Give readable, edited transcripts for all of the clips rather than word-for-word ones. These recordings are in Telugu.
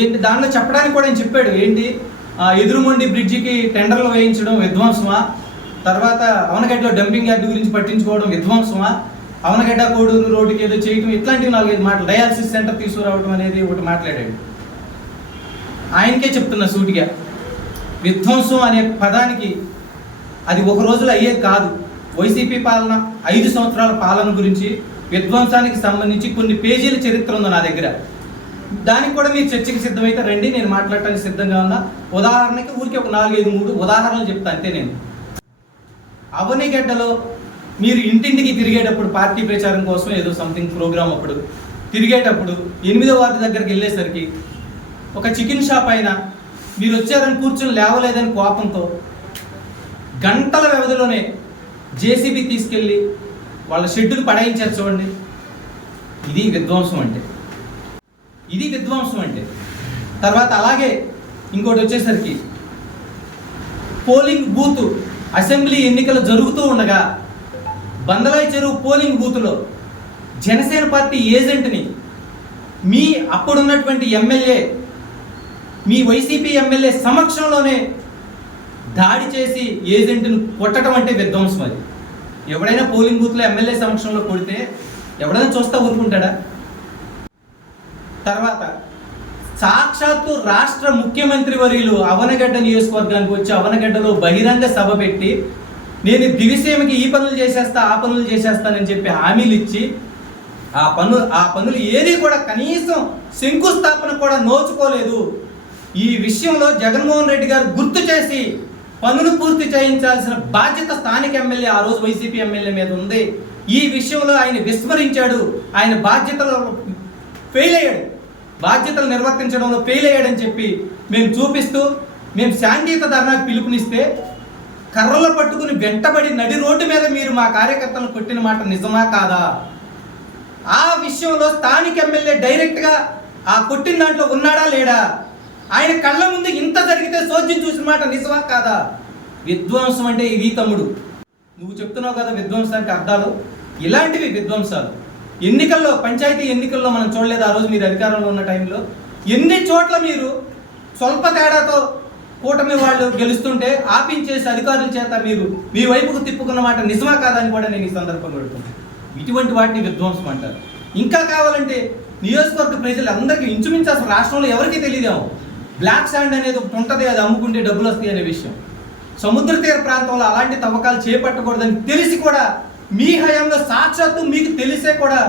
ఏంటి దానిలో చెప్పడానికి కూడా ఆయన చెప్పాడు. ఏంటి ఎదురుమొండి బ్రిడ్జికి టెండర్లు వేయించడం విధ్వంసమా, తర్వాత అవనగడ్డలో డంపింగ్ యార్డ్ గురించి పట్టించుకోవడం విధ్వంసమా, అవనగడ్డ కోడూరు రోడ్డుకి ఏదో చేయటం, ఇట్లాంటివి 4-5 మాటలు, డయాలసిస్ సెంటర్ తీసుకురావడం అనేది ఒకటి మాట్లాడాడు. ఆయనకే చెప్తున్నా సూటిగా, విధ్వంసం అనే పదానికి అది ఒక రోజులో అయ్యేది కాదు. వైసీపీ పాలన 5 సంవత్సరాల పాలన గురించి, విధ్వంసానికి సంబంధించి కొన్ని పేజీల చరిత్ర ఉంది నా దగ్గర. దానికి కూడా మీరు చర్చకి సిద్ధమైతే రండి, నేను మాట్లాడటానికి సిద్ధంగా ఉన్నా. ఉదాహరణకి ఊరికి ఒక 4-5-3 ఉదాహరణలు చెప్తా అంతే. నేను అవనిగడ్డలో మీరు ఇంటింటికి తిరిగేటప్పుడు, పార్టీ ప్రచారం కోసం ఏదో సంథింగ్ ప్రోగ్రామ్ అప్పుడు తిరిగేటప్పుడు 8వ వార్డు దగ్గరికి వెళ్ళేసరికి ఒక చికెన్ షాప్ అయినా మీరు వచ్చారని కూర్చొని లేవలేదని కోపంతో గంటల వ్యవధిలోనే జేసీబీ తీసుకెళ్ళి వాళ్ళ షెడ్డులు పడాయించారు. చూడండి, ఇది విధ్వంసం అంటే, ఇది విధ్వంసం అంటే. తర్వాత అలాగే ఇంకోటి వచ్చేసరికి పోలింగ్ బూత్, అసెంబ్లీ ఎన్నికలు జరుగుతూ ఉండగా బందలాయి చెరువు పోలింగ్ బూత్లో జనసేన పార్టీ ఏజెంట్ని మీ అప్పుడున్నటువంటి ఎమ్మెల్యే, మీ వైసీపీ ఎమ్మెల్యే సమక్షంలోనే దాడి చేసి ఏజెంట్ను కొట్టడం అంటే విధ్వంసం. అది ఎవడైనా పోలింగ్ బూత్లో ఎమ్మెల్యే సమక్షంలో కొడితే ఎవడైనా చూస్తా ఊరుకుంటాడా? తర్వాత సాక్షాత్తు రాష్ట్ర ముఖ్యమంత్రి వర్యులు అవనగడ్డ నియోజకవర్గానికి వచ్చి అవనగడ్డలో బహిరంగ సభ పెట్టి నేను దివిసీమకి ఈ పనులు చేసేస్తా, ఆ పనులు చేసేస్తానని చెప్పి హామీలు ఇచ్చి ఆ పనులు ఏది కూడా కనీసం శంకుస్థాపన కూడా నోచుకోలేదు. ఈ విషయంలో జగన్మోహన్ రెడ్డి గారు గుర్తు చేసి పనులు పూర్తి చేయించాల్సిన బాధ్యత స్థానిక ఎమ్మెల్యే, ఆ రోజు వైసీపీ ఎమ్మెల్యే మీద ఉంది. ఈ విషయంలో ఆయన విస్మరించాడు, ఆయన బాధ్యతలు ఫెయిల్ అయ్యాడు, బాధ్యతలు నిర్వర్తించడంలో ఫెయిల్ అయ్యాడని చెప్పి మేము చూపిస్తూ, మేము శాంతియుత ధర్నాకు పిలుపునిస్తే కర్రలు పట్టుకుని వెంటబడి నడి రోడ్డు మీద మీరు మా కార్యకర్తలను కొట్టిన మాట నిజమా కాదా? ఆ విషయంలో స్థానిక ఎమ్మెల్యే డైరెక్ట్గా ఆ కొట్టిన దాంట్లో ఉన్నాడా లేడా? ఆయన కళ్ళ ముందు ఇంత జరిగితే సోద్యం చూసిన మాట నిజమా కాదా? విధ్వంసం అంటే ఇది తమ్ముడు. నువ్వు చెప్తున్నావు కదా విధ్వంసానికి అర్థాలు, ఇలాంటివి విధ్వంసాలు. ఎన్నికల్లో, పంచాయతీ ఎన్నికల్లో మనం చూడలేదు. ఆ రోజు మీరు అధికారంలో ఉన్న టైంలో ఎన్ని చోట్ల మీరు స్వల్ప తేడాతో కూటమి వాళ్ళు గెలుస్తుంటే ఆపించేసి అధికారుల చేత మీరు మీ వైపుకు తిప్పుకున్న మాట నిజమా కాదని కూడా నేను ఈ సందర్భంగా అడుగుతున్నాను. ఇటువంటి వాటిని విధ్వంసం అంటారు. ఇంకా కావాలంటే నియోజకవర్గ ప్రజలందరికీ ఇంచుమించు అసలు రాష్ట్రంలో ఎవరికీ తెలియదేమో బ్లాక్ శాండ్ అనేది ఒకటి ఉంటుంది, అది అమ్ముకుంటే డబ్బులు వస్తాయి అనే విషయం. సముద్ర తీర ప్రాంతంలో అలాంటి తవ్వకాలు చేపట్టకూడదని తెలిసి కూడా మీ హయాంలో సాక్షాత్తు మీకు తెలిసే కూడా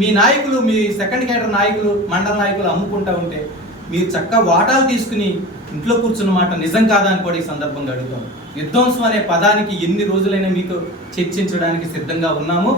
మీ నాయకులు, మీ సెకండ్ క్యాడర్ నాయకులు, మండల నాయకులు అమ్ముకుంటా ఉంటే మీరు చక్కగా వాటాలు తీసుకుని ఇంట్లో కూర్చున్న మాట నిజం కాదా అని కూడా ఈ సందర్భంగా అడుగుతాం. విధ్వంసం అనే పదానికి ఎన్ని రోజులైనా మీతో చర్చించడానికి సిద్ధంగా ఉన్నాము.